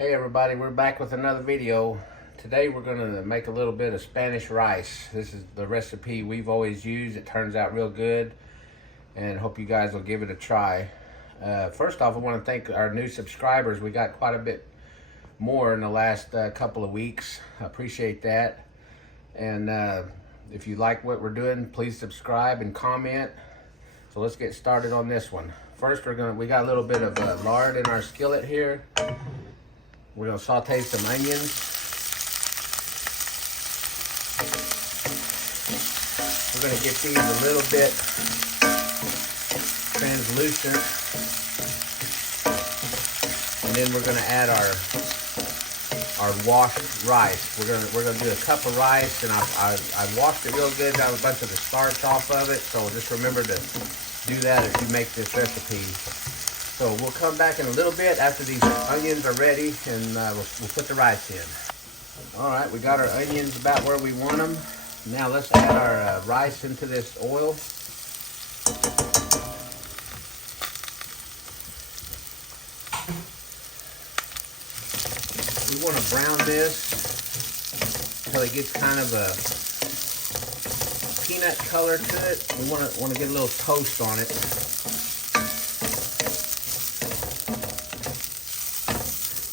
Hey everybody, we're back with another video. Today we're going to make a little bit of Spanish rice. This is the recipe we've always used. It turns out real good and hope you guys will give it a try. First off, I want to thank our new subscribers. We got quite a bit more in the last couple of weeks. I appreciate that. And if you like what we're doing, please subscribe and comment. So let's get started on this one. First, we got a little bit of lard in our skillet here. We're going to saute some onions. We're going to get these a little bit translucent. And then we're going to add our washed rice. We're going to do a cup of rice, and I washed it real good, got a bunch of the starch off of it. So just remember to do that if you make this recipe. So we'll come back in a little bit after these onions are ready, and we'll put the rice in. All right, we got our onions about where we want them. Now let's add our rice into this oil. We want to brown this until it gets kind of a peanut color to it. We want to get a little toast on it.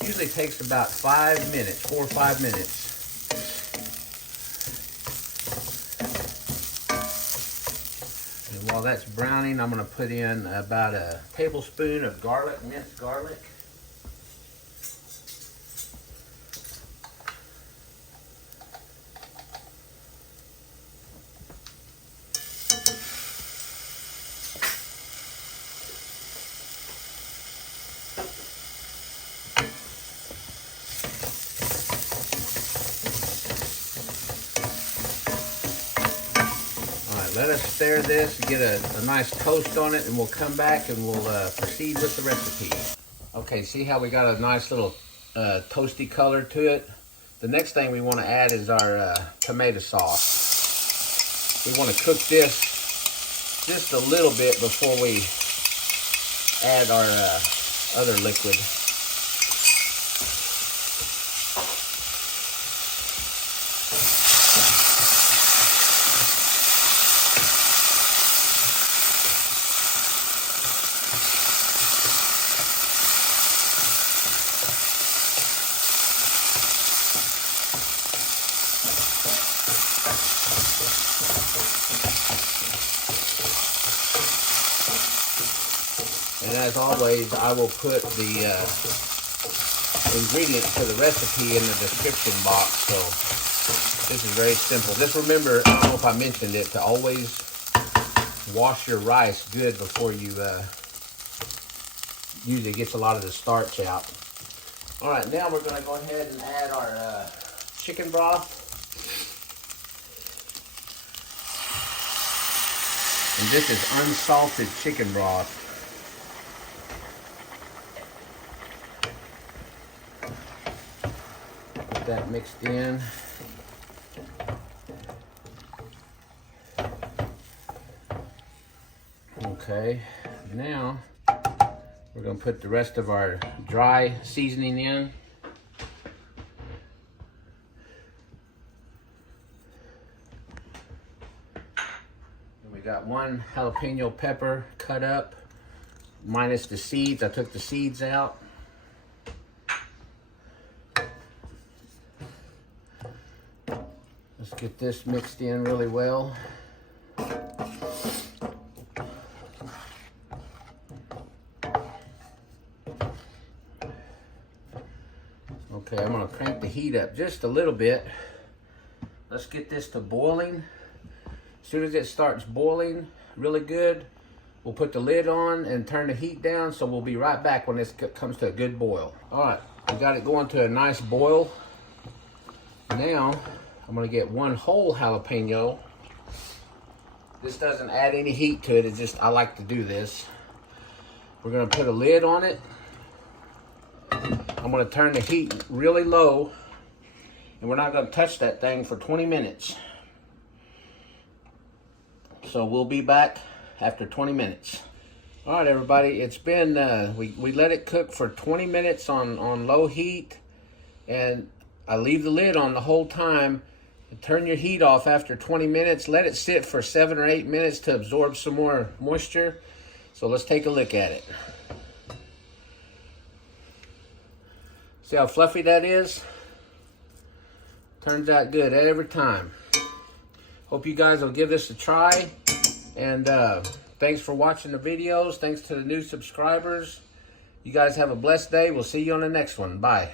Usually takes about 5 minutes, 4 or 5 minutes. And while that's browning, I'm going to put in about a tablespoon of garlic, minced garlic. Let us stir this and get a nice toast on it, and we'll come back and we'll proceed with the recipe. Okay, see how we got a nice little toasty color to it? The next thing we want to add is our tomato sauce. We want to cook this just a little bit before we add our other liquid. And as always, I will put the ingredients to the recipe in the description box. So this is very simple. Just remember, I don't know if I mentioned it, to always wash your rice good before you usually gets a lot of the starch out. All right, now we're going to go ahead and add our chicken broth. And this is unsalted chicken broth. Get that mixed in. Okay, now we're going to put the rest of our dry seasoning in. Got 1 jalapeno pepper cut up, minus the seeds. I took the seeds out. Let's get this mixed in really well. Okay, I'm gonna crank the heat up just a little bit. Let's get this to boiling. As soon as it starts boiling really good, we'll put the lid on and turn the heat down, so we'll be right back when this comes to a good boil. All right, we got it going to a nice boil. Now, I'm gonna get 1 whole jalapeno. This doesn't add any heat to it, it's just, I like to do this. We're gonna put a lid on it. I'm gonna turn the heat really low, and we're not gonna touch that thing for 20 minutes. So we'll be back after 20 minutes. All right, everybody, it's been, we let it cook for 20 minutes on low heat, and I leave the lid on the whole time. Turn your heat off after 20 minutes. Let it sit for 7 or 8 minutes to absorb some more moisture. So let's take a look at it. See how fluffy that is? Turns out good every time. Hope you guys will give this a try. And thanks for watching the videos. Thanks to the new subscribers. You guys have a blessed day. We'll see you on the next one. Bye.